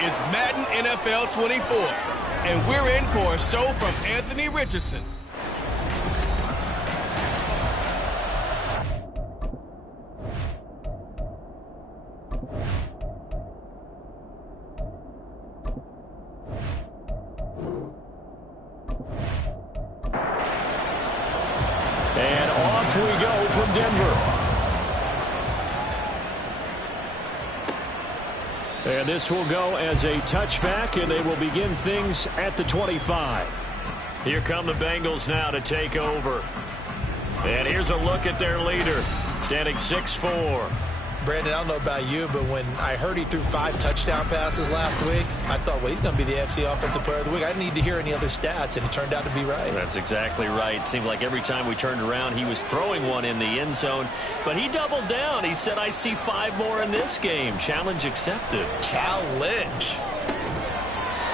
It's Madden NFL 24, and we're in for a show from Anthony Richardson. And off we go from Denver. And this will go as a touchback, and they will begin things at the 25. Here come the Bengals now to take over. And here's a look at their leader, standing 6'4". Brandon, I don't know about you, but when I heard he threw 5 touchdown passes last week, I thought, well, he's going to be the AFC Offensive Player of the Week. I didn't need to hear any other stats, and it turned out to be right. That's exactly right. Seemed like every time we turned around, he was throwing one in the end zone. But he doubled down. He said, I see 5 more in this game. Challenge accepted. Challenge.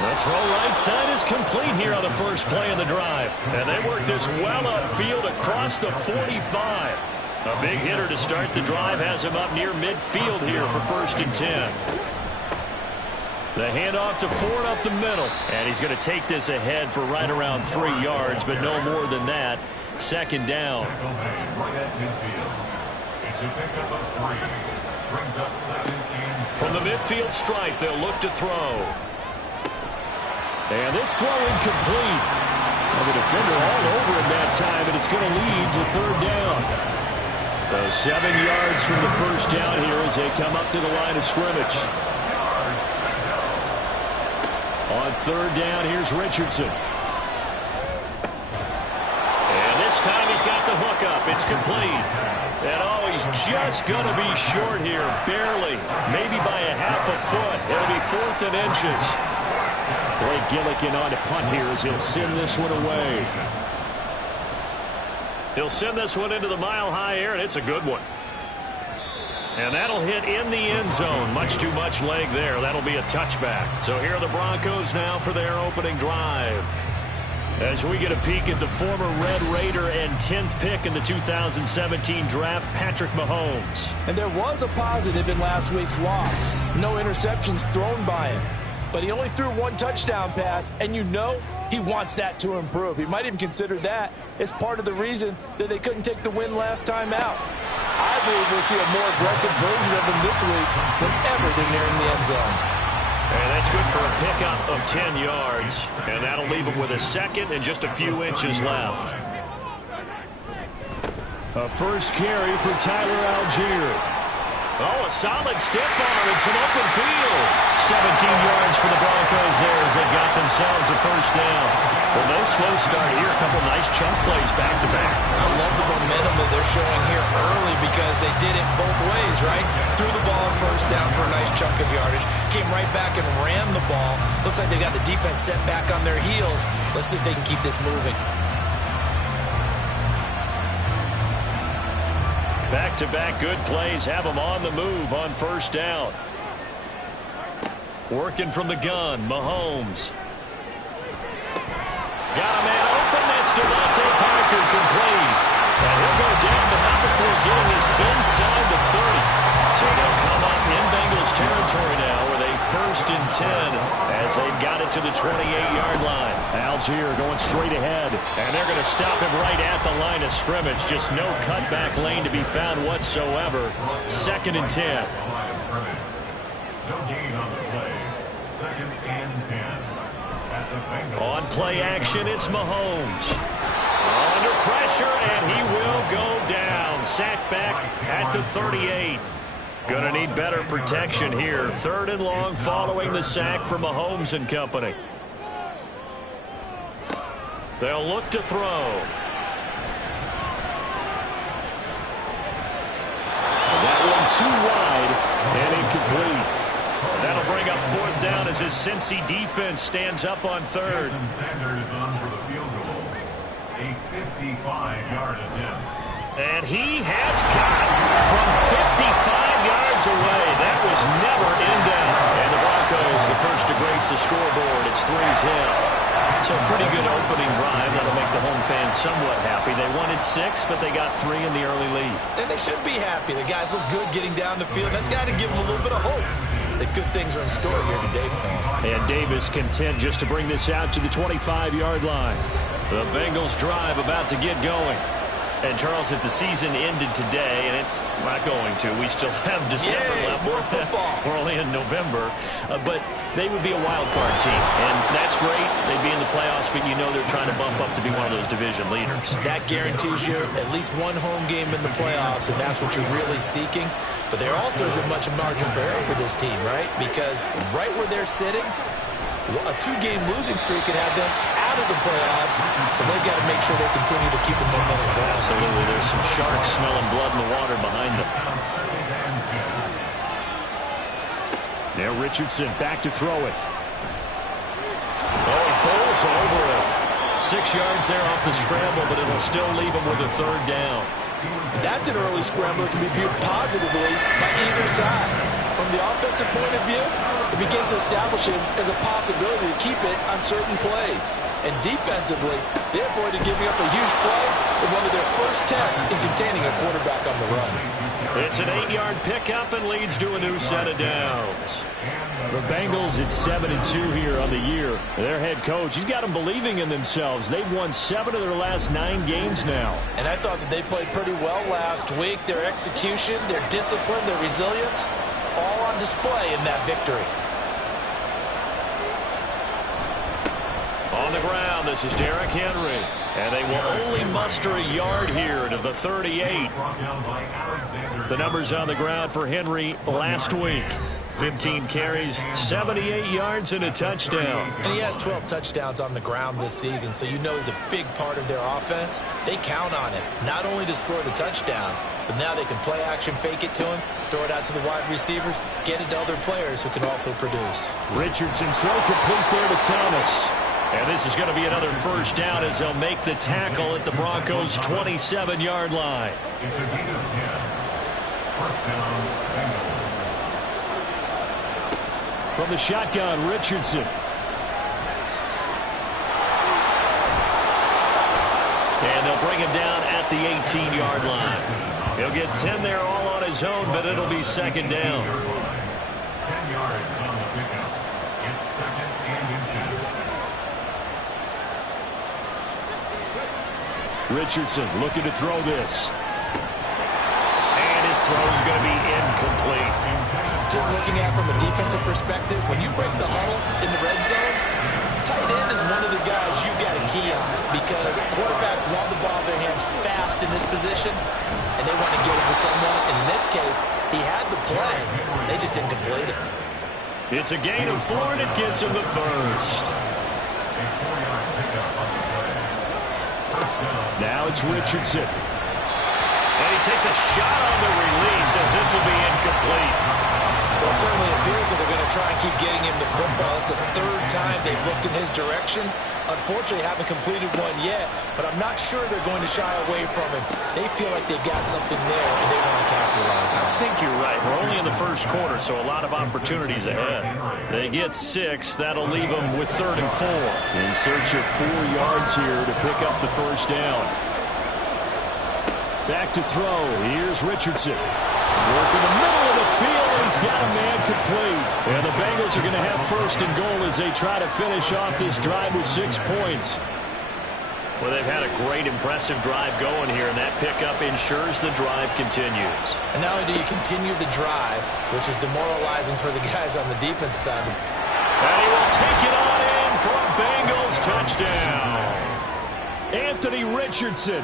The throw right side is complete here on the first play of the drive. And they work this well upfield across the 45. A big hitter to start the drive has him up near midfield here for 1st and 10. The handoff to Ford up the middle. And he's going to take this ahead for right around 3 yards, but no more than that. 2nd down. From the midfield stripe, they'll look to throw. And this throw incomplete. And the defender all over him that time, and it's going to lead to 3rd down. So 7 yards from the first down here as they come up to the line of scrimmage. On 3rd down, here's Richardson. And this time he's got the hook up. It's complete. And oh, he's just going to be short here, barely. Maybe by a half a foot. It'll be 4th and inches. Blake Gillikin on to punt here as he'll send this one away. He'll send this one into the mile-high air, and it's a good one. And that'll hit in the end zone. Much too much leg there. That'll be a touchback. So here are the Broncos now for their opening drive. As we get a peek at the former Red Raider and 10th pick in the 2017 draft, Patrick Mahomes. And there was a positive in last week's loss. No interceptions thrown by him. But he only threw 1 touchdown pass, and you know he wants that to improve. He might even consider that as part of the reason that they couldn't take the win last time out. I believe we'll see a more aggressive version of him this week than ever they're nearing the end zone. And that's good for a pickup of 10 yards. And that'll leave him with a 2nd and just a few inches left. A first carry for Tyler Algier. Oh, a solid stiff arm and some open field. 17 yards for the Broncos there as they've got themselves a first down. Well, no slow start here. A couple nice chunk plays back-to-back. I love the momentum that they're showing here early because they did it both ways, right? Threw the ball on first down for a nice chunk of yardage. Came right back and ran the ball. Looks like they got the defense set back on their heels. Let's see if they can keep this moving. Back-to-back good plays have them on the move on first down. Working from the gun, Mahomes. Got a man open. That's Devontae Parker complete. And he'll go down, but not before getting this inside the 30. So they'll come up in Bengals territory now with a 1st and 10 as as they've got it to the 28-yard line. Algier going straight ahead, and they're going to stop him right at the line of scrimmage. Just no cutback lane to be found whatsoever. 2nd and 10. No gain on the play. 2nd and 10. On play action, it's Mahomes. Under pressure, and he will go down. Sacked back at the 38. Going to need better protection here. 3rd and long following the sack from Mahomes and company. They'll look to throw. That one too wide and incomplete. That'll bring up 4th down as his Cincy defense stands up on 3rd. Sanders on for the field goal. A 55-yard attempt. And he has got it from 55 yards away. That was never in doubt. And the Broncos, the first to grace the scoreboard. It's 3-0. So a pretty good opening drive. That'll make the home fans somewhat happy. They wanted 6, but they got 3 in the early lead. And they should be happy. The guys look good getting down the field. That's got to give them a little bit of hope that good things are in store here today for them. And Davis content just to bring this out to the 25-yard line. The Bengals drive about to get going. And, Charles, if the season ended today, and it's not going to, we still have December left. More football. We're only in November. But they would be a wild card team. And that's great. They'd be in the playoffs, but you know they're trying to bump up to be one of those division leaders. That guarantees you at least one home game in the playoffs, and that's what you're really seeking. But there also isn't much margin for error for this team, right? Because right where they're sitting, a 2-game losing streak could have them out of the playoffs, so they've got to make sure they continue to keep the momentum going. Absolutely. There's some sharks smelling blood in the water behind them. Now Richardson back to throw it. Oh, he bowls over it. 6 yards there off the scramble, but it'll still leave him with a 3rd down. That's an early scramble that can be viewed positively by either side. From the offensive point of view, it begins to establish him as a possibility to keep it on certain plays. And defensively, they're going to give up a huge play in one of their first tests in containing a quarterback on the run. It's an 8-yard pickup and leads to a new set of downs. The Bengals at 7-2 here on the year. Their head coach, he's got them believing in themselves. They've won 7 of their last 9 games now. And I thought that they played pretty well last week. Their execution, their discipline, their resilience, all on display in that victory. On the ground, this is Derrick Henry. And they will only muster a yard here to the 38. The numbers on the ground for Henry last week. 15 carries, 78 yards, and a touchdown. And he has 12 touchdowns on the ground this season, so you know he's a big part of their offense. They count on him, not only to score the touchdowns, but now they can play action, fake it to him, throw it out to the wide receivers, get it to other players who can also produce. Richardson's throw complete there to Thomas. And this is going to be another 1st down as they'll make the tackle at the Broncos' 27-yard line. It's a gain of 10. 1st down, Bengals. From the shotgun, Richardson. And they'll bring him down at the 18-yard line. He'll get 10 there all on his own, but it'll be 2nd down. 10 yards on the pickup. It's 2nd and inches. Richardson looking to throw this. And his throw is going to be incomplete. Just looking at it from a defensive perspective, when you break the huddle in the red zone, tight end is one of the guys you've got a key on because quarterbacks want the ball in their hands fast in this position, and they want to get it to someone. And in this case, he had the play. They just didn't complete it. It's a gain of 4, and it gets him the 1st. Now it's Richardson. And he takes a shot on the release as this will be incomplete. Well, it certainly appears that they're going to try and keep getting him the football. It's the 3rd time they've looked in his direction. Unfortunately, haven't completed one yet, but I'm not sure they're going to shy away from him. They feel like they've got something there, and they want to capitalize on it. I think you're right. We're only in the 1st quarter, so a lot of opportunities ahead. They get 6. That'll leave them with 3rd and 4. In search of 4 yards here to pick up the 1st down. Back to throw. Here's Richardson. Work in the middle of the field. He's got a man incomplete. And the Bengals are going to have first and goal as they try to finish off this drive with 6 points. Well, they've had a great, impressive drive going here, and that pickup ensures the drive continues. And not only do you continue the drive, which is demoralizing for the guys on the defense side. And he will take it on in for a Bengals touchdown. Anthony Richardson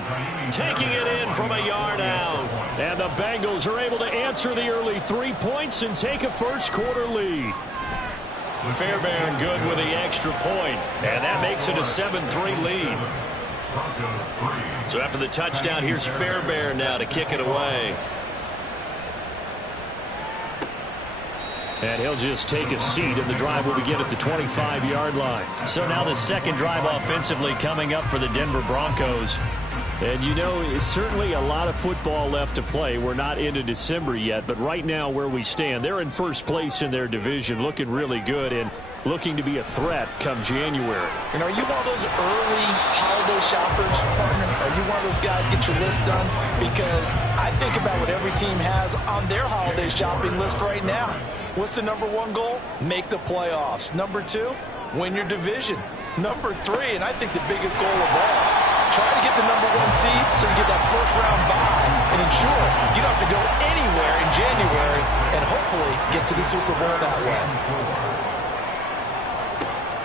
taking it in from a yard out. And the Bengals are able to answer the early 3 points and take a first-quarter lead. Fairbairn good with the extra point, and that makes it a 7-3 lead. So after the touchdown, here's Fairbairn now to kick it away. And he'll just take a seat, and the drive will begin at the 25-yard line. So now the second drive offensively coming up for the Denver Broncos. And, you know, it's certainly a lot of football left to play. We're not into December yet, but right now where we stand, they're in first place in their division, looking really good and looking to be a threat come January. And are you one of those early holiday shoppers, partner? Are you one of those guys get your list done? Because I think about what every team has on their holiday shopping list right now. What's the number 1 goal? Make the playoffs. Number 2, win your division. Number 3, and I think the biggest goal of all, try to get the number 1 seed so you get that first-round bye and ensure you don't have to go anywhere in January and hopefully get to the Super Bowl that way.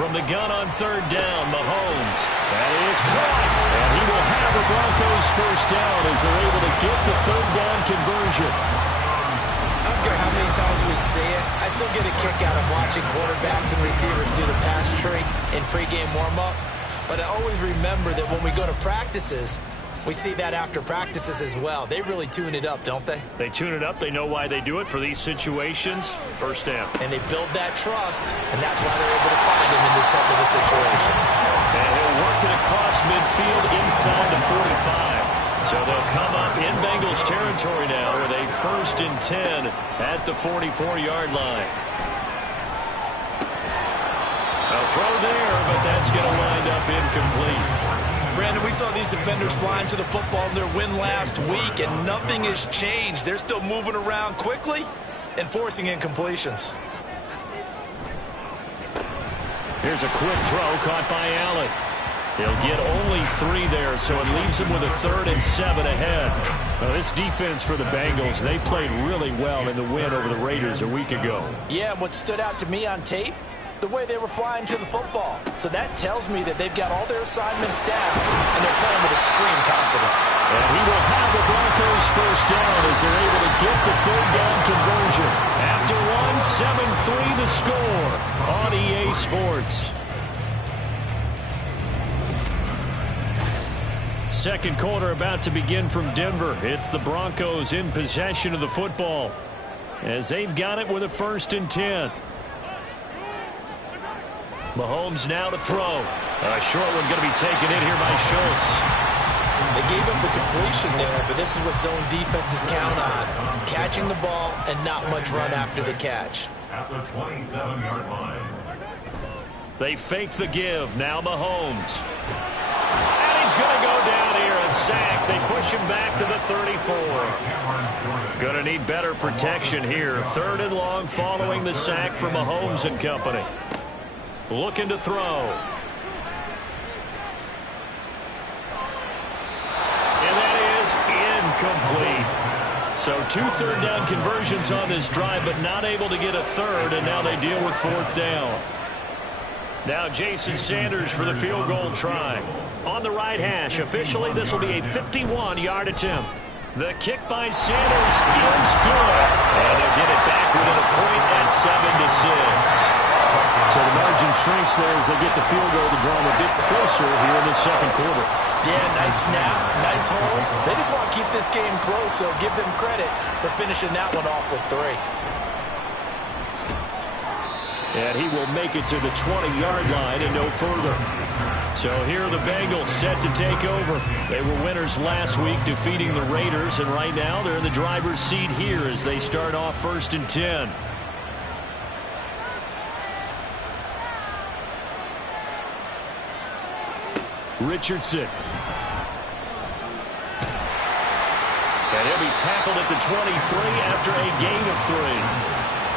From the gun on third down, Mahomes. That is caught. And he will have the Broncos first down as they're able to get the third down conversion. I don't care how many times we see it. I still get a kick out of watching quarterbacks and receivers do the pass tree in pregame warm-up. But I always remember that when we go to practices, we see that after practices as well. They really tune it up, don't they? They tune it up. They know why they do it for these situations. First down. And they build that trust, and that's why they're able to find him in this type of a situation. And he'll work it across midfield inside the 45. So they'll come up in Bengals territory now with a 1st and 10 at the 44-yard line. A throw there, but that's going to wind up incomplete. Brandon, we saw these defenders flying to the football in their win last week, and nothing has changed. They're still moving around quickly and forcing incompletions. Here's a quick throw caught by Allen. He'll get only 3 there, so it leaves him with a 3rd and 7 ahead. Now, this defense for the Bengals, they played really well in the win over the Raiders a week ago. Yeah, what stood out to me on tape, the way they were flying to the football. So that tells me that they've got all their assignments down, and they're playing with extreme confidence. And he will have the Broncos first down as they're able to get the third down conversion. After one, 7-3 the score on EA Sports. Second quarter about to begin from Denver. It's the Broncos in possession of the football as they've got it with a 1st and 10. Mahomes now to throw. A short one going to be taken in here by Schultz. They gave up the completion there, but this is what zone defenses count on. Catching the ball and not much run after the catch. At the 27-yard line. They fake the give. Now Mahomes. And he's going to go down here. A sack. They push him back to the 34. Going to need better protection here. 3rd and long following the sack for Mahomes and company. Looking to throw. And that is incomplete. So 2 third down conversions on this drive, but not able to get a 3rd, and now they deal with 4th down. Now Jason Sanders for the field goal try. On the right hash, officially this will be a 51-yard attempt. The kick by Sanders is good. And they'll get it back within a point at 7-6. So the margin shrinks there as they get the field goal to draw them a bit closer here in the second quarter. Yeah, nice snap, nice hold. They just want to keep this game close, so give them credit for finishing that one off with 3. And he will make it to the 20-yard line and no further. So here are the Bengals set to take over. They were winners last week defeating the Raiders, and right now they're in the driver's seat here as they start off 1st and 10. Richardson. And he'll be tackled at the 23 after a gain of 3.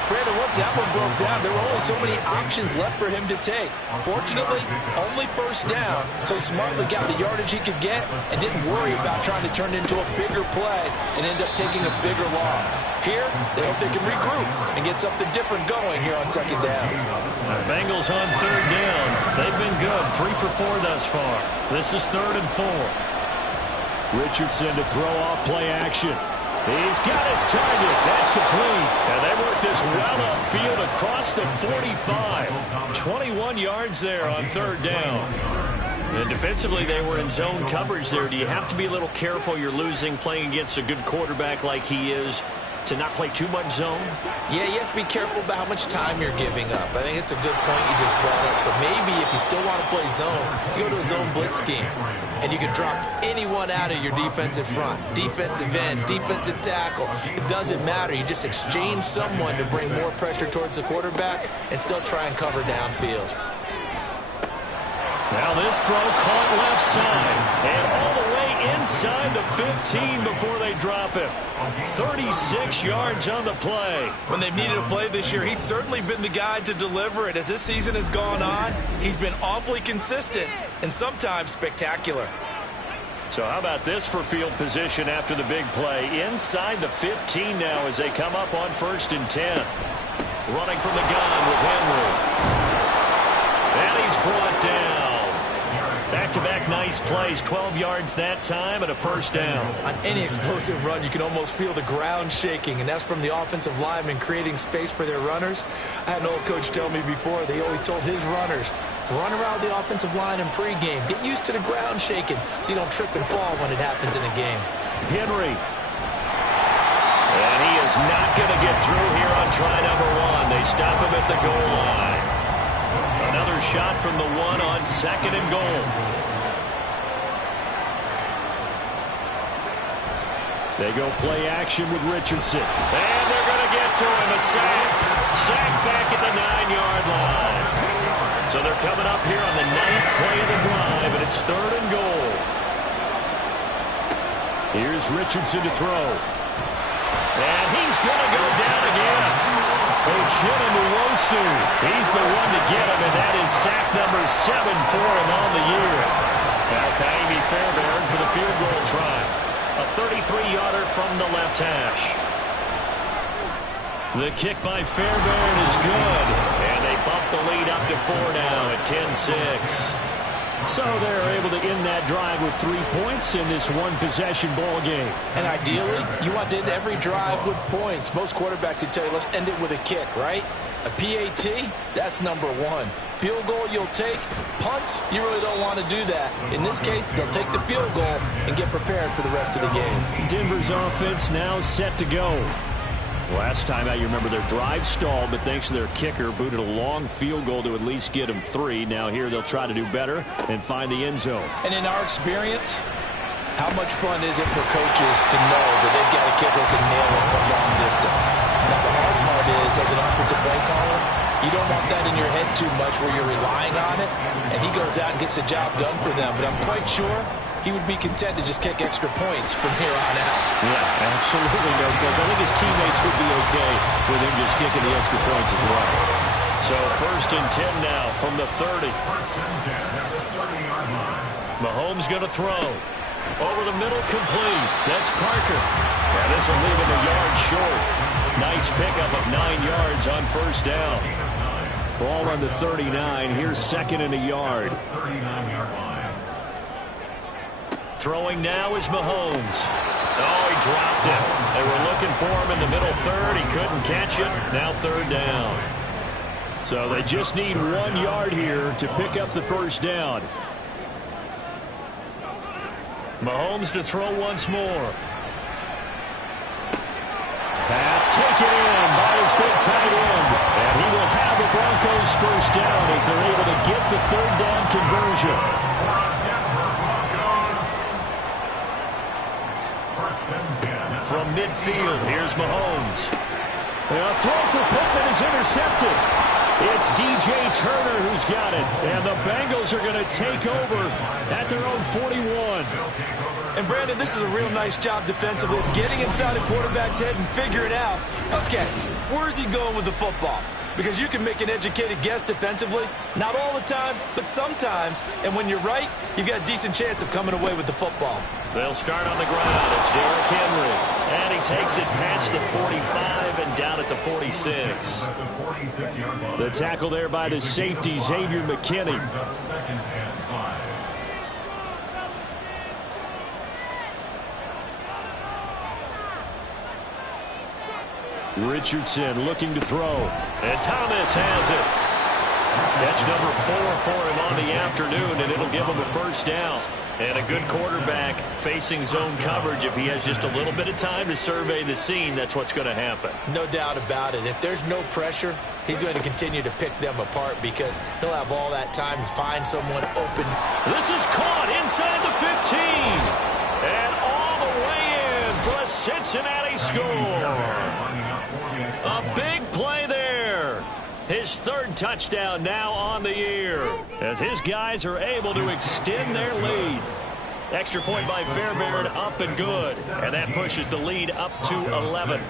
Brandon, one once that one broke down, there were only so many options left for him to take. Fortunately, only first down, so smartly got the yardage he could get and didn't worry about trying to turn it into a bigger play and end up taking a bigger loss. Here, they hope they can regroup and get something different going here on second down. The Bengals on third down. They've been good, 3 for 4 thus far. This is 3rd and 4. Richardson to throw off play action. He's got his target. That's complete. And they work this well upfield across the 45. 21 yards there on third down. And defensively, they were in zone coverage there. Do you have to be a little careful? You're losing playing against a good quarterback like he is to not play too much zone? Yeah, you have to be careful about how much time you're giving up. I think it's a good point you just brought up. So maybe if you still want to play zone, you go to a zone blitz scheme. And you can drop anyone out of your defensive front. Defensive end, defensive tackle. It doesn't matter. You just exchange someone to bring more pressure towards the quarterback and still try and cover downfield. Now this throw caught left side and all the way inside the 15 before they drop him. 36 yards on the play. When they've needed a play this year, he's certainly been the guy to deliver it. As this season has gone on, he's been awfully consistent and sometimes spectacular. So how about this for field position after the big play? Inside the 15 now as they come up on 1st and 10. Running from the gun with Henry. And he's brought down. Back-to-back nice plays, 12 yards that time and a first down. On any explosive run, you can almost feel the ground shaking, and that's from the offensive linemen creating space for their runners. I had an old coach tell me before, they always told his runners, run around the offensive line in pregame. Get used to the ground shaking so you don't trip and fall when it happens in a game. Henry. And he is not going to get through here on try number 1. They stop him at the goal line. Another shot from the 1 on 2nd and goal. They go play action with Richardson. And they're going to get to him. A sack. Sack back at the 9-yard line. So they're coming up here on the 9th play of the drive, and it's 3rd and goal. Here's Richardson to throw. And he's going to go down again. Uchenna-Nwosu. He's the one to get him, and that is sack number 7 for him on the year. Now Kaimi Fairbairn for the field goal try. A 33-yarder from the left hash. The kick by Fairbairn is good, and they bump the lead up to 4 now at 10-6. So they're able to end that drive with 3 points in this one-possession ball game. And ideally, you want to end every drive with points. Most quarterbacks would tell you, let's end it with a kick, right? A PAT, that's number 1. Field goal you'll take. Punts, you really don't want to do that. In this case, they'll take the field goal and get prepared for the rest of the game. Denver's offense now set to go. Last time out, you remember their drive stalled, but thanks to their kicker, booted a long field goal to at least get them 3. Now here they'll try to do better and find the end zone. And in our experience, how much fun is it for coaches to know that they've got a kicker who can nail it from long distance? Now the hard part is, as an offensive play caller, you don't want that in your head too much where you're relying on it, and he goes out and gets the job done for them. But I'm quite sure he would be content to just kick extra points from here on out. Yeah, absolutely no, because I think his teammates would be okay with him just kicking the extra points as well. So 1st and 10 now from the 30. Mahomes going to throw. Over the middle, complete. That's Parker. Yeah, this will leave him a yard short. Nice pickup of 9 yards on 1st down. Ball on the 39. Here's 2nd and a yard. Throwing now is Mahomes. Oh, he dropped it. They were looking for him in the middle 3rd. He couldn't catch it. Now 3rd down. So they just need 1 yard here to pick up the 1st down. Mahomes to throw once more. Pass taken in by his big tight end. And he will have the Broncos 1st down as they're able to get the 3rd down conversion. From midfield, here's Mahomes. A throw for Pittman is intercepted. It's DJ Turner who's got it. And the Bengals are going to take over at their own 41. And Brandon, this is a real nice job defensively, getting inside a quarterback's head and figuring out, okay, Where's he going with the football? Because you can make an educated guess defensively, not all the time, but sometimes. And when you're right, you've got a decent chance of coming away with the football. They'll start on the ground. It's Derrick Henry. And he takes it past the 45 and down at the 46. The tackle there by the safety, Xavier McKinney. Richardson looking to throw. And Thomas has it. Catch number 4 for him on the afternoon, and it'll give him a first down. And a good quarterback facing zone coverage. If he has just a little bit of time to survey the scene, that's what's going to happen. No doubt about it. If there's no pressure, he's going to continue to pick them apart because he'll have all that time to find someone open. This is caught inside the 15. And all the way in for a Cincinnati score. A big play there. His third touchdown now on the year as his guys are able to extend their lead. Extra point by Fairbairn, up and good. And that pushes the lead up to 11.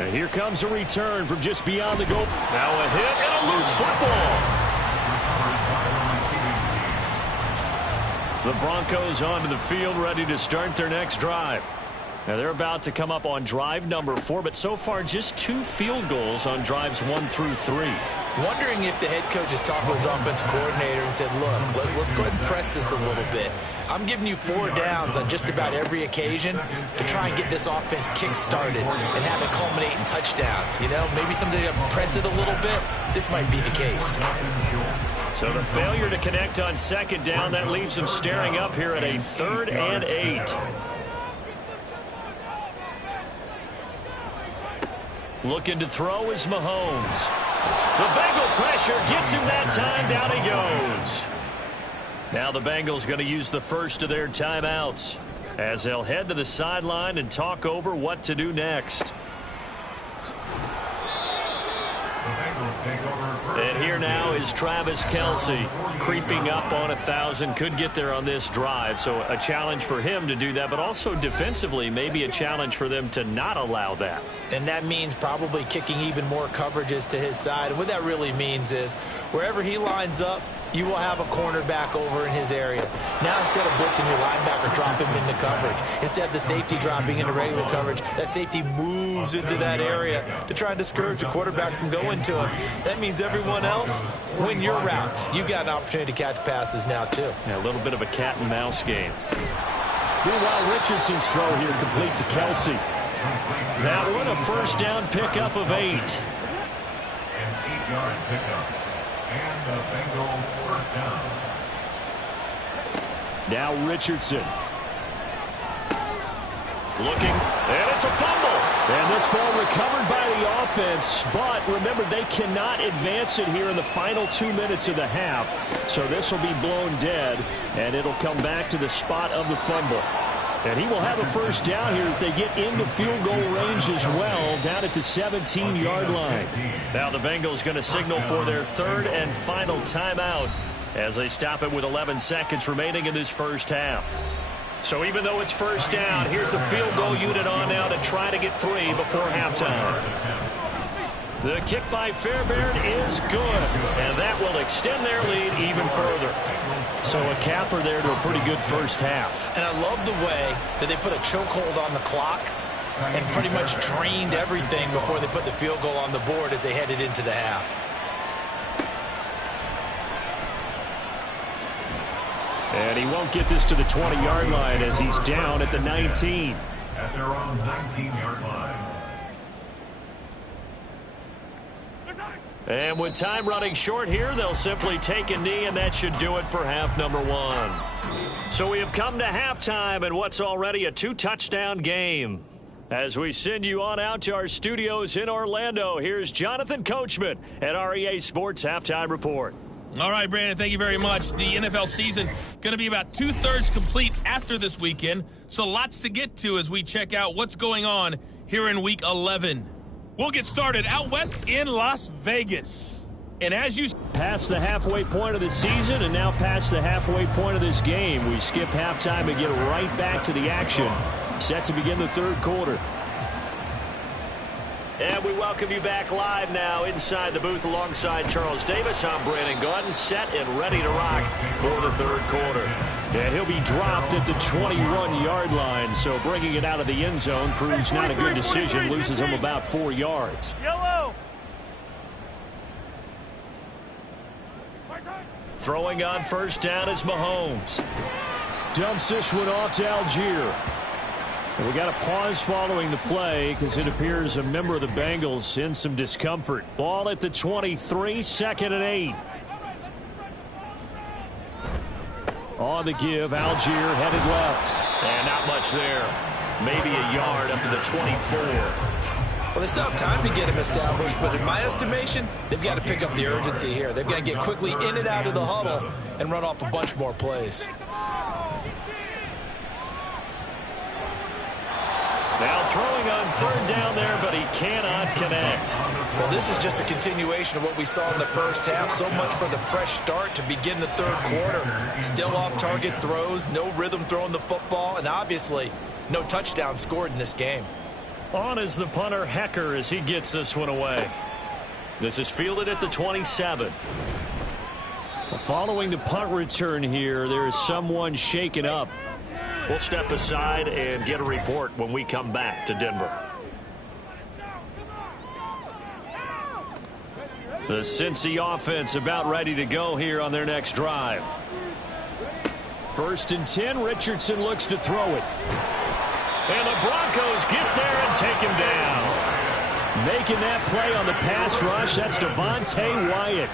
And here comes a return from just beyond the goal. Now a hit and a loose football. The Broncos onto the field, ready to start their next drive. Now they're about to come up on drive number 4, but so far just 2 field goals on drives 1 through 3. Wondering if the head coach has talked with his offensive coordinator and said, look, let's go ahead and press this a little bit. I'm giving you 4 downs on just about every occasion to try and get this offense kick-started and have it culminate in touchdowns. You know, maybe something to press it a little bit. This might be the case. So the failure to connect on second down, that leaves them staring up here at a 3rd and 8. Looking to throw is Mahomes. The Bengal pressure gets him that time. Down he goes. Now the Bengals going to use the first of their timeouts as they'll head to the sideline and talk over what to do next. And here now is Travis Kelce creeping up on 1,000. Could get there on this drive, so a challenge for him to do that, but also defensively maybe a challenge for them to not allow that. And that means probably kicking even more coverages to his side. And what that really means is wherever he lines up, you will have a cornerback over in his area. Now instead of blitzing your linebacker, drop him into coverage. Instead of the safety dropping into regular coverage, that safety moves into that area to try and discourage the quarterback from going to him. That means everyone else, win your routes. You've got an opportunity to catch passes now too. Yeah, a little bit of a cat and mouse game. Meanwhile, Richardson's throw here complete to Kelce. That one a first down pickup of 8. An 8-yard pickup. And the Bengal first down. Now Richardson. Looking, and it's a fumble. And this ball recovered by the offense, but remember, they cannot advance it here in the final 2 minutes of the half. So this will be blown dead, and it'll come back to the spot of the fumble. And he will have a first down here as they get into field goal range as well, down at the 17-yard line. Now the Bengals going to signal for their 3rd and final timeout as they stop it with 11 seconds remaining in this first half. So even though it's first down, here's the field goal unit on now to try to get 3 before halftime. The kick by Fairbairn is good, and that will extend their lead even further. So a capper there to a pretty good first half. And I love the way that they put a chokehold on the clock and pretty much drained everything before they put the field goal on the board as they headed into the half. And he won't get this to the 20-yard line as he's down at the 19. At their own 19-yard line. And with time running short here, they'll simply take a knee, and that should do it for half number 1. So we have come to halftime in what's already a 2-touchdown game. As we send you on out to our studios in Orlando, here's Jonathan Coachman at REA Sports Halftime Report. All right, Brandon, thank you very much. The NFL season going to be about 2/3 complete after this weekend, so lots to get to as we check out what's going on here in Week 11. We'll get started out west in Las Vegas. And as you past the halfway point of the season and now past the halfway point of this game, we skip halftime and get right back to the action Set to begin the third quarter. And we welcome you back live now inside the booth alongside Charles Davis. I'm Brandon Gaudin, set and ready to rock for the third quarter. And he'll be dropped at the 21-yard line, so bringing it out of the end zone proves not a good decision. Loses him about 4 yards. Yellow. Throwing on first down is Mahomes. Dumps this one off to Algier. We got a pause following the play because it appears a member of the Bengals in some discomfort. Ball at the 23, 2nd and 8. On the give, Algier headed left. And not much there. Maybe a yard up to the 24. Well, they still have time to get him established, but in my estimation, they've got to pick up the urgency here. They've got to get quickly in and out of the huddle and run off a bunch more plays. Now throwing on third down there, but he cannot connect. Well, this is just a continuation of what we saw in the first half. So much for the fresh start to begin the third quarter. Still off-target throws, no rhythm throwing the football, and obviously no touchdown scored in this game. On is the punter, Hecker, as he gets this one away. This is fielded at the 27. Following the punt return here, there is someone shaken up. We'll step aside and get a report when we come back to Denver. The Cincy offense about ready to go here on their next drive. 1st and 10, Richardson looks to throw it. And the Broncos get there and take him down. Making that play on the pass rush, that's Devontae Wyatt.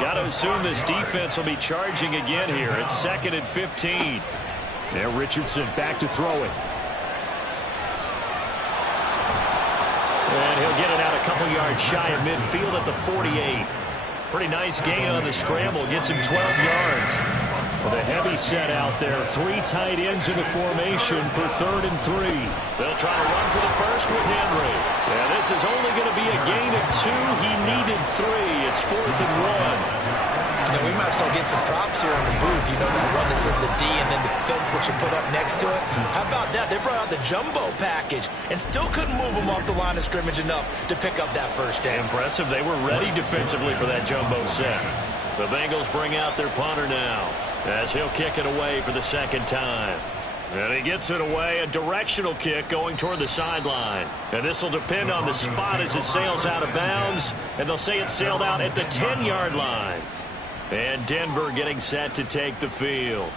Got to assume this defense will be charging again here. It's 2nd and 15. Now Richardson back to throw it. And he'll get it out a couple yards shy of midfield at the 48. Pretty nice gain on the scramble. Gets him 12 yards. With a heavy set out there. 3 tight ends in the formation for 3rd and 3. They'll try to run for the first with Henry. Yeah, this is only going to be a gain of 2. He needed 3. It's 4th and 1. You know, we might start getting some props here in the booth. You know, that one that says the D and then the fence that you put up next to it. How about that? They brought out the jumbo package and still couldn't move them off the line of scrimmage enough to pick up that first down. Impressive. They were ready defensively for that jumbo set. The Bengals bring out their punter now as he'll kick it away for the 2nd time. And he gets it away, a directional kick going toward the sideline. And this will depend on the spot as it sails out of bounds. And they'll say it sailed out at the 10-yard line. And Denver getting set to take the field.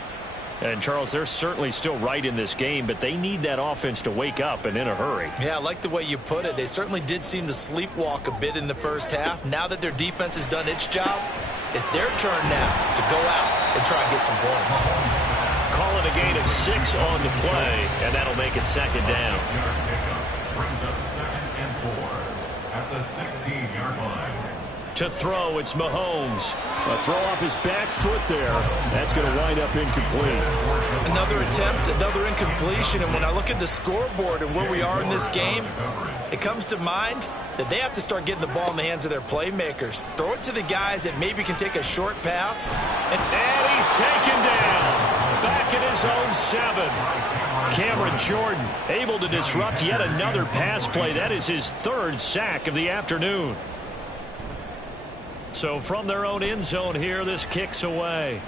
And, Charles, they're certainly still right in this game, but they need that offense to wake up and in a hurry. Yeah, I like the way you put it. They certainly did seem to sleepwalk a bit in the first half. Now that their defense has done its job, it's their turn now to go out and try and get some points. Call it a gain of 6 on the play, and that'll make it 2nd down. Brings up 2nd and 4 at the 16-yard line. To throw, it's Mahomes. A throw off his back foot there. That's going to wind up incomplete. Another attempt, another incompletion, and when I look at the scoreboard and where we are in this game, it comes to mind that they have to start getting the ball in the hands of their playmakers. Throw it to the guys that maybe can take a short pass. And he's taken down. Back at his own 7. Cameron Jordan able to disrupt yet another pass play. That is his 3rd sack of the afternoon. So from their own end zone here, this kicks away.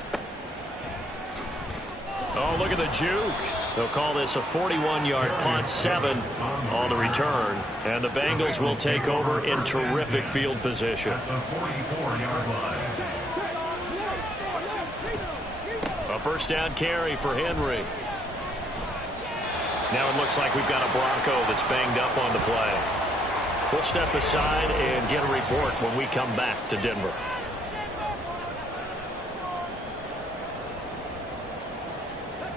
Oh, look at the juke. They'll call this a 41-yard punt, 7 on the return. And the Bengals will take over in terrific field position. The 44-yard line. A first down carry for Henry. Now it looks like we've got a Bronco that's banged up on the play. We'll step aside and get a report when we come back to Denver.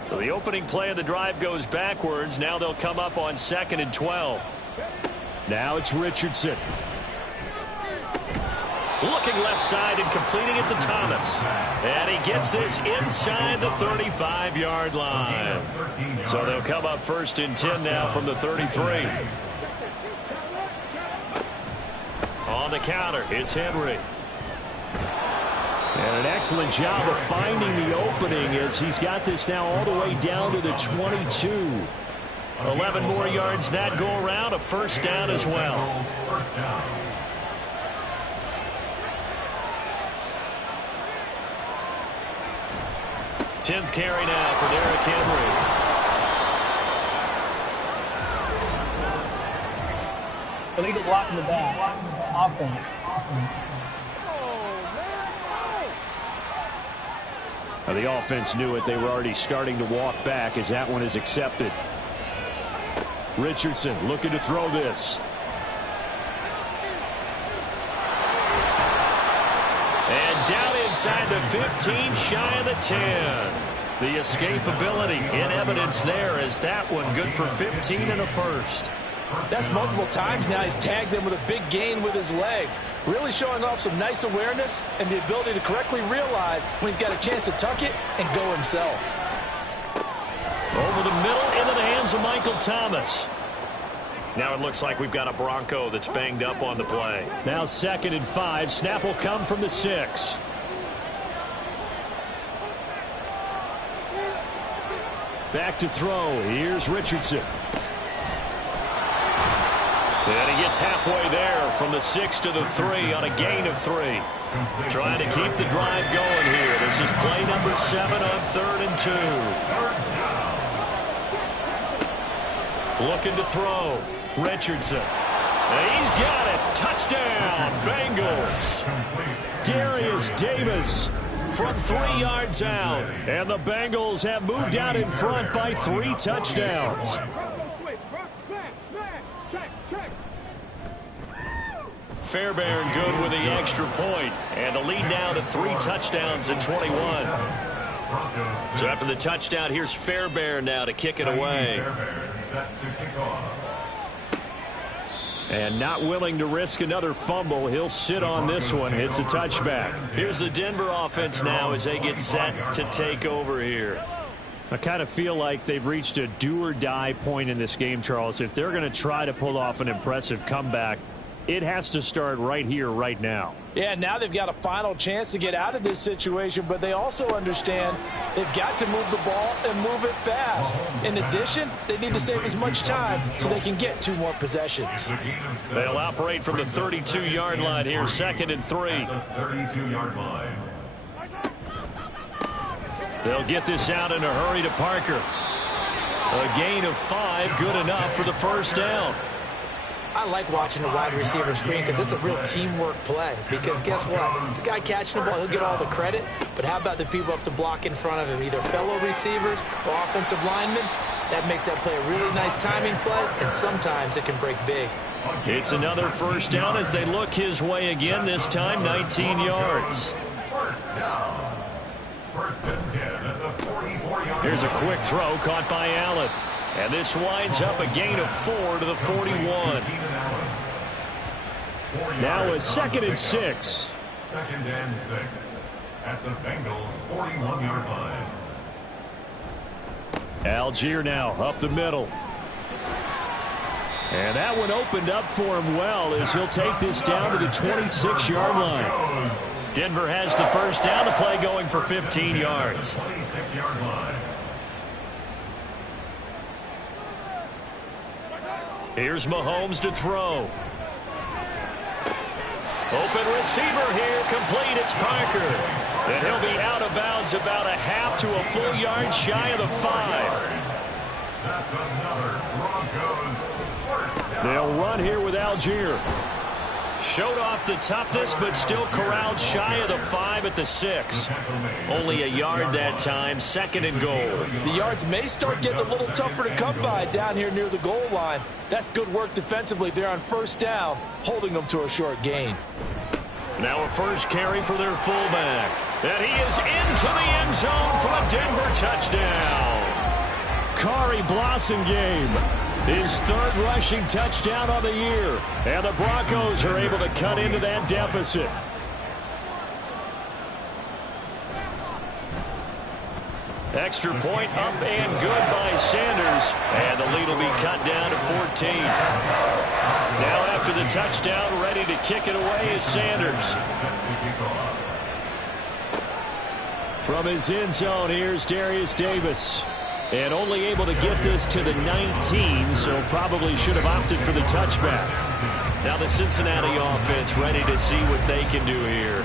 So the opening play of the drive goes backwards. Now they'll come up on 2nd and 12. Now it's Richardson. Looking left side and completing it to Thomas. And he gets this inside the 35-yard line. So they'll come up 1st and 10 now from the 33. On the counter, it's Henry. And an excellent job of finding the opening as he's got this now all the way down to the 22. 11 more yards that go around, a first down as well. First down. Tenth carry now for Derrick Henry. Illegal block in the back. Offense. Now the offense knew it. They were already starting to walk back as that one is accepted. Richardson looking to throw this. And down inside the 15, shy of the 10. The escapability in evidence there as that one good for 15 and a first. That's multiple times now he's tagged them with a big gain with his legs. Really showing off some nice awareness and the ability to correctly realize when he's got a chance to tuck it and go himself. Over the middle into the hands of Michael Thomas. Now it looks like we've got a Bronco that's banged up on the play. Now 2nd and 5. Snap will come from the 6. Back to throw. Here's Richardson. And he gets halfway there from the 6 to the 3 on a gain of 3. Trying to keep the drive going here. This is play number 7 on 3rd and 2. Looking to throw. Richardson. And he's got it. Touchdown, Bengals. Darius Davis from 3 yards out. And the Bengals have moved out in front by 3 touchdowns. Fairbairn good with the extra point, and the lead now to 3 touchdowns at 21. So after the touchdown, here's Fairbairn now to kick it away. And not willing to risk another fumble, he'll sit on this one. It's a touchback. Here's the Denver offense now as they get set to take over here. I kind of feel like they've reached a do-or-die point in this game, Charles. If they're going to try to pull off an impressive comeback, it has to start right here, right now. Yeah, now they've got a final chance to get out of this situation, but they also understand they've got to move the ball and move it fast. In addition, they need to save as much time so they can get 2 more possessions. They'll operate from the 32-yard line here, 2nd and 3. 32-yard line. They'll get this out in a hurry to Parker. A gain of 5, good enough for the first down. I like watching the wide receiver screen because it's a real teamwork play. Because guess what? The guy catching the ball, he'll get all the credit. But how about the people up to block in front of him, either fellow receivers or offensive linemen? That makes that play a really nice timing play, and sometimes it can break big. It's another first down as they look his way again, this time 19 yards. First down. First and 10 at the 44-yard. Here's a quick throw caught by Allen. And this winds up a gain of 4 to the 41. Now a 2nd and 6. 2nd and 6 at the Bengals 41-yard line. Algier now up the middle. And that one opened up for him well as he'll take this down to the 26-yard line. Denver has the first down, the play going for 15 yards. 26-yard line. Here's Mahomes to throw. Open receiver here, complete. It's Parker. And he'll be out of bounds about a half to a full yard shy of the 5. That's another Broncos first down. They'll run here with Algier. Showed off the toughness, but still corralled shy of the 5 at the 6. Only a yard that time, 2nd and goal. The yards may start getting a little tougher to come by down here near the goal line. That's good work defensively there on first down, holding them to a short gain. Now a first carry for their fullback. And he is into the end zone for a Denver touchdown. Kari Blasingame. His 3rd rushing touchdown on the year. And the Broncos are able to cut into that deficit. Extra point up and good by Sanders. And the lead will be cut down to 14. Now after the touchdown, ready to kick it away is Sanders. From his end zone, here's Darius Davis. And only able to get this to the 19, so probably should have opted for the touchback. Now the Cincinnati offense ready to see what they can do here.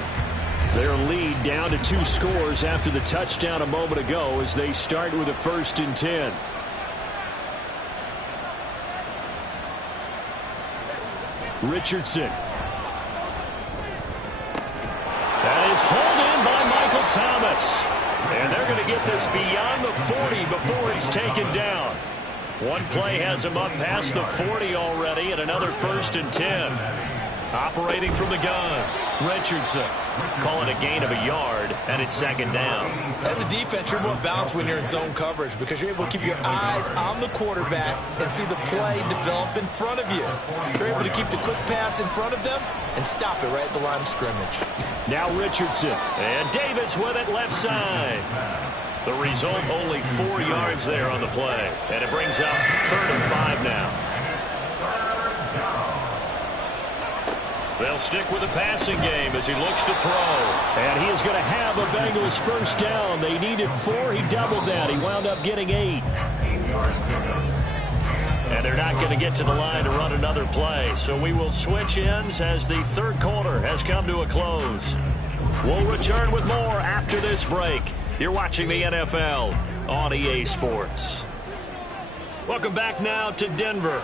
Their lead down to 2 scores after the touchdown a moment ago as they start with a 1st and 10. Richardson. That is hauled in by Michael Thomas. And they're going to get this beyond the 40 before he's taken down. One play has him up past the 40 already, and another 1st and 10. Operating from the gun, Richardson. Call it a gain of a yard, and it's 2nd down. As a defense, you're more balanced when you're in zone coverage because you're able to keep your eyes on the quarterback and see the play develop in front of you. You're able to keep the quick pass in front of them and stop it right at the line of scrimmage. Now Richardson. And Davis with it left side. The result, only 4 yards there on the play. And it brings up 3rd and 5 now. They'll stick with the passing game as he looks to throw. And he is going to have a Bengals 1st down. They needed 4. He doubled that. He wound up getting 8. And they're not going to get to the line to run another play. So we will switch ends as the 3rd quarter has come to a close. We'll return with more after this break. You're watching the NFL on EA Sports. Welcome back now to Denver.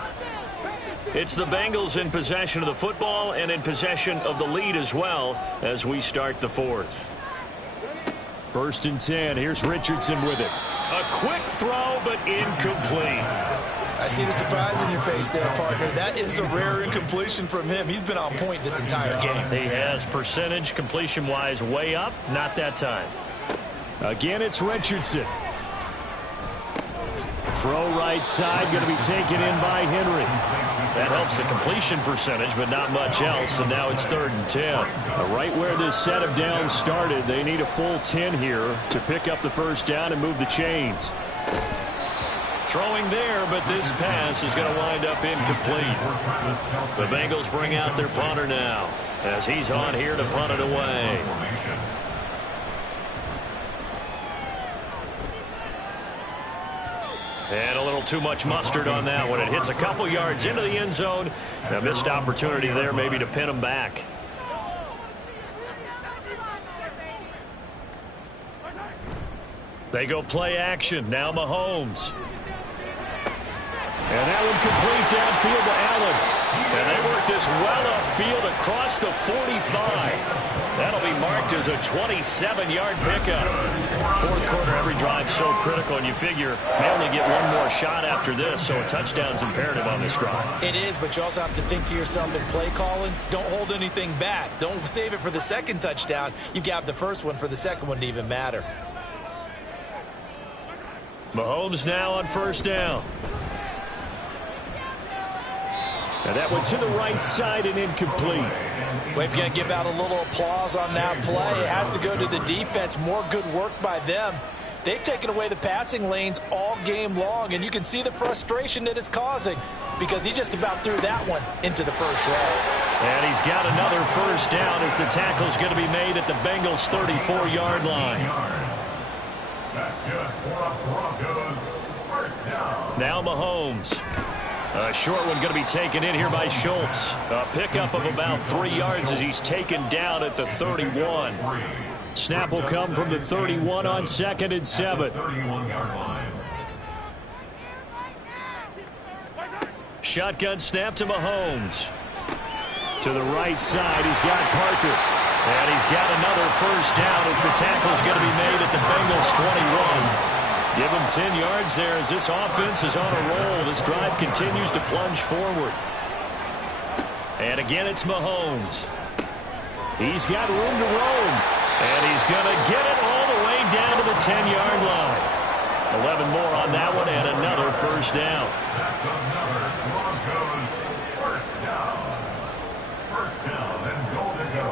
It's the Bengals in possession of the football and in possession of the lead as well as we start the 4th. 1st and 10. Here's Richardson with it. A quick throw, but incomplete. I see the surprise in your face there, partner. That is a rare incompletion from him. He's been on point this entire game. He has percentage completion-wise way up. Not that time. Again, it's Richardson. Throw right side, going to be taken in by Henry. That helps the completion percentage, but not much else, and now it's 3rd and 10. Right where this set of downs started, they need a full 10 here to pick up the 1st down and move the chains. Throwing there, but this pass is going to wind up incomplete. The Bengals bring out their punter now as he's on here to punt it away. And a little too much mustard on that one. It hits a couple yards into the end zone. A missed opportunity there maybe to pin him back. They go play action. Now Mahomes. And that one complete downfield to Allen. And they work this well upfield across the 45. That'll be marked as a 27-yard pickup. 4th quarter, every drive so critical, and you figure they only get one more shot after this, so a touchdown's imperative on this drive. It is, but you also have to think to yourself in play calling, don't hold anything back. Don't save it for the 2nd touchdown. You got the 1st one for the 2nd one to even matter. Mahomes now on 1st down. And that one to the right side and incomplete. Well, if you're going to give out a little applause on that play, it has to go to the defense. More good work by them. They've taken away the passing lanes all game long, and you can see the frustration that it's causing because he just about threw that one into the 1st row. And he's got another 1st down as the tackle's going to be made at the Bengals' 34-yard line. That's good for a Broncos 1st down. Now Mahomes. A short one going to be taken in here by Schultz. A pickup of about 3 yards as he's taken down at the 31. Snap will come from the 31 on 2nd and 7. Shotgun snap to Mahomes. To the right side, he's got Parker. And he's got another 1st down as the tackle's going to be made at the Bengals' 21. Give him 10 yards there as this offense is on a roll. This drive continues to plunge forward. And again, it's Mahomes. He's got room to roam. And he's going to get it all the way down to the 10-yard line. 11 more on that one and another 1st down. That's another Broncos 1st down. 1st down and goal to go.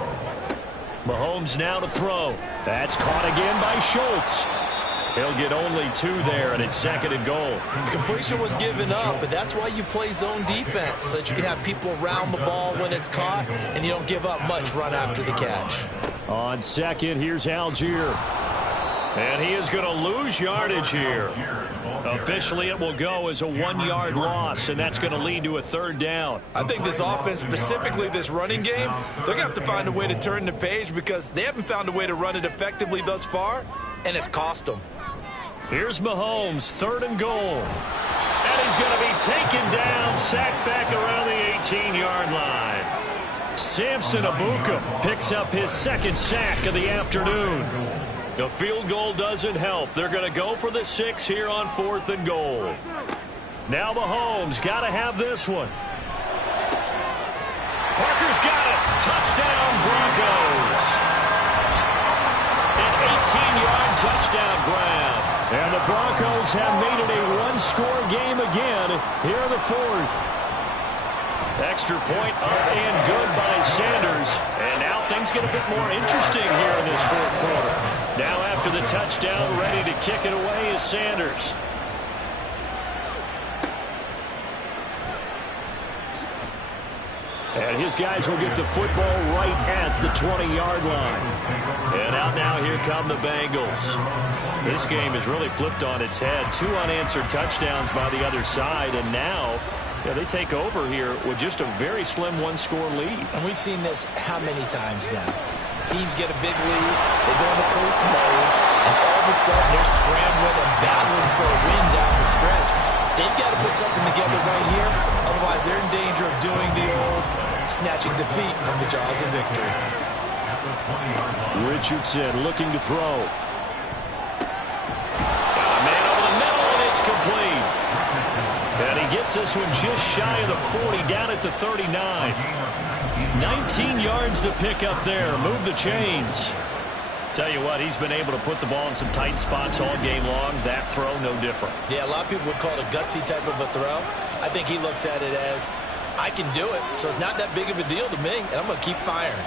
Mahomes now to throw. That's caught again by Schultz. He'll get only 2 there, and it's 2nd and goal. Completion was given up, but that's why you play zone defense, so that you can have people around the ball when it's caught, and you don't give up much run after the catch. On 2nd, here's Algier. And he is going to lose yardage here. Officially, it will go as a 1-yard loss, and that's going to lead to a 3rd down. I think this offense, specifically this running game, they're going to have to find a way to turn the page because they haven't found a way to run it effectively thus far, and it's cost them. Here's Mahomes, 3rd and goal. And he's going to be taken down, sacked back around the 18-yard line. Samson Abuka picks up his 2nd sack of the afternoon. The field goal doesn't help. They're going to go for the 6 here on 4th and goal. Now Mahomes got to have this one. Parker's got it. Touchdown, Broncos. An 18-yard touchdown grab. And the Broncos have made it a 1-score game again here in the 4th. Extra point up and good by Sanders. And now things get a bit more interesting here in this 4th quarter. Now after the touchdown, ready to kick it away is Sanders. And his guys will get the football right at the 20-yard line. And out now, here come the Bengals. This game is really flipped on its head. 2 unanswered touchdowns by the other side. And now they take over here with just a very slim 1-score lead. And we've seen this how many times now? Teams get a big lead, they go into coast mode, and all of a sudden they're scrambling and battling for a win down the stretch. They've got to put something together right here, otherwise they're in danger of doing the old snatching defeat from the jaws of victory. Richardson looking to throw. Got a man over the middle, and it's complete. And he gets this one just shy of the 40, down at the 39. 19 yards to pick up there. Move the chains. Tell you what, he's been able to put the ball in some tight spots all game long. That throw, no different. Yeah, a lot of people would call it a gutsy type of a throw. I think he looks at it as, I can do it, so it's not that big of a deal to me, and I'm going to keep firing.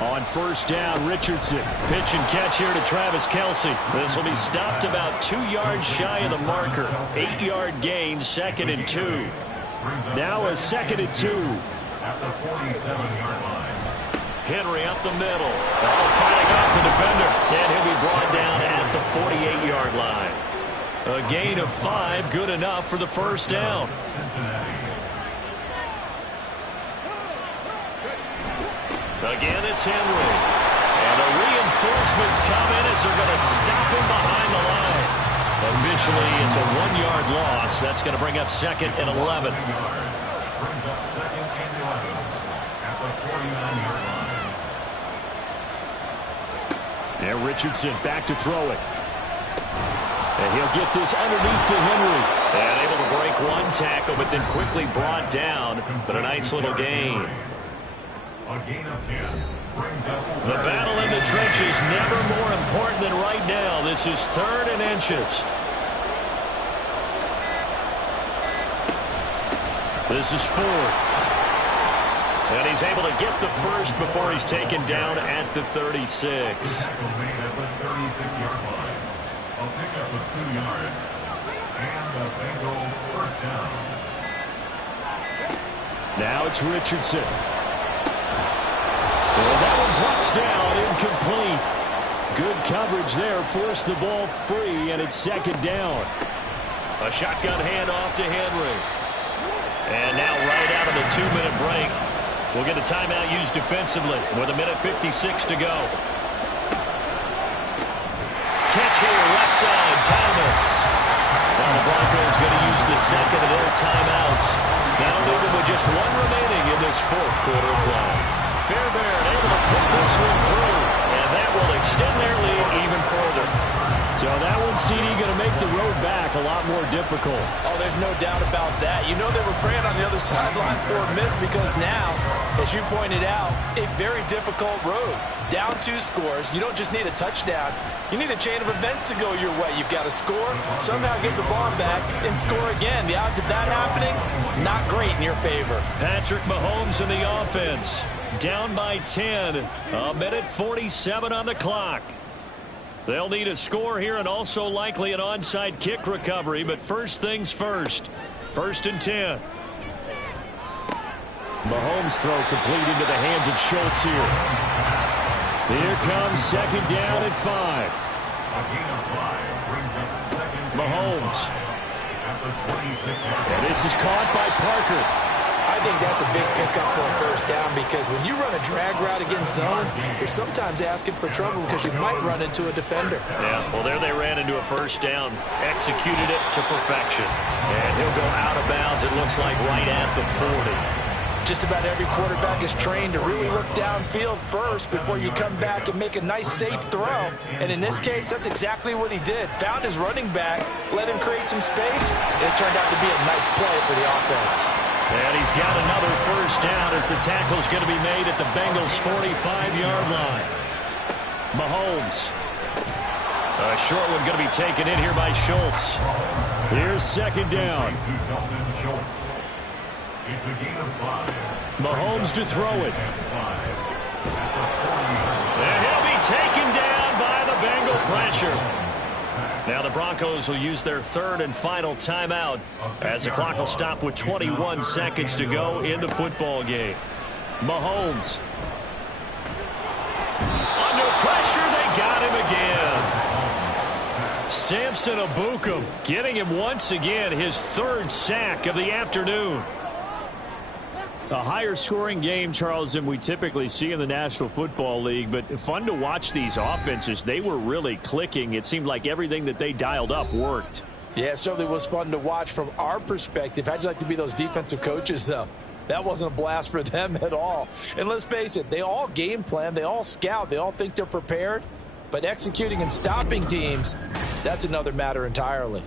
On 1st down, Richardson. Pitch and catch here to Travis Kelce. This will be stopped about 2 yards shy of the marker. 8-yard gain, 2nd and 2. Now a 2nd and 2. At the 47-yard line. Henry up the middle. Oh, fighting off the defender. And he'll be brought down at the 48-yard line. A gain of 5, good enough for the 1st down. Again, it's Henry. And the reinforcements come in as they're going to stop him behind the line. Officially, it's a 1-yard loss. That's going to bring up 2nd and 11. Brings up 2nd and 11 at the 49-yard line. And Richardson back to throw it. And he'll get this underneath to Henry. And able to break 1 tackle, but then quickly brought down. But a nice little gain. A gain of 10 brings up The battle in the trenches never more important than right now. This is 3rd and inches. This is 4th. And he's able to get the 1st before he's taken down at the 36. Tackle made at the 36-yard line. A pickup of 2 yards. And a Bengal 1st down. Now it's Richardson. And that one drops down, incomplete. Good coverage there, forced the ball free, and it's 2nd down. A shotgun handoff to Henry. And now right out of the 2-minute break, we'll get a timeout used defensively with 1:56 to go. Catch here, left side, Thomas. Now the Broncos going to use the 2nd of their timeouts. That'll leave them with just 1 remaining in this 4th quarter of play. Fairbairn able to put this one through, and that will extend their lead even further. So that one, CD, going to make the road back a lot more difficult. Oh, there's no doubt about that. You know they were praying on the other sideline for a miss because now, as you pointed out, a very difficult road. Down 2 scores. You don't just need a touchdown. You need a chain of events to go your way. You've got to score, somehow get the ball back, and score again. The odds of that happening, not great in your favor. Patrick Mahomes in the offense. Down by 10. 1:47 on the clock. They'll need a score here and also likely an onside kick recovery. But first things first. 1st and 10. Mahomes throw complete into the hands of Schultz here. Here comes 2nd down at 5. A gain of 5 brings up second. Mahomes. At the 26-yard And this is caught by Parker. I think that's a big pickup for a first down because when you run a drag route against zone, you're sometimes asking for trouble because you might run into a defender. Yeah, well, there they ran into a first down. Executed it to perfection. And he'll go out of bounds, it looks like, right at the 40. Just about every quarterback is trained to really look downfield first before you come back and make a nice, safe throw. And in this case, that's exactly what he did. Found his running back, let him create some space, and it turned out to be a nice play for the offense. And he's got another first down as the tackle's going to be made at the Bengals' 45-yard line. Mahomes. A short one going to be taken in here by Schultz. Here's second down. It's a gain of 5. Mahomes to throw it. And he'll be taken down by the Bengal pressure. Now the Broncos will use their third and final timeout as the clock will stop with 21 seconds to go in the football game. Mahomes. Under pressure, they got him again. Samson Abukum getting him once again his third sack of the afternoon. A higher scoring game, Charles, than we typically see in the National Football League, but fun to watch these offenses. They were really clicking. It seemed like everything that they dialed up worked. Yeah, it certainly was fun to watch from our perspective. How'd you like to be those defensive coaches, though? That wasn't a blast for them at all. And let's face it, they all game plan, they all scout, they all think they're prepared, but executing and stopping teams, that's another matter entirely.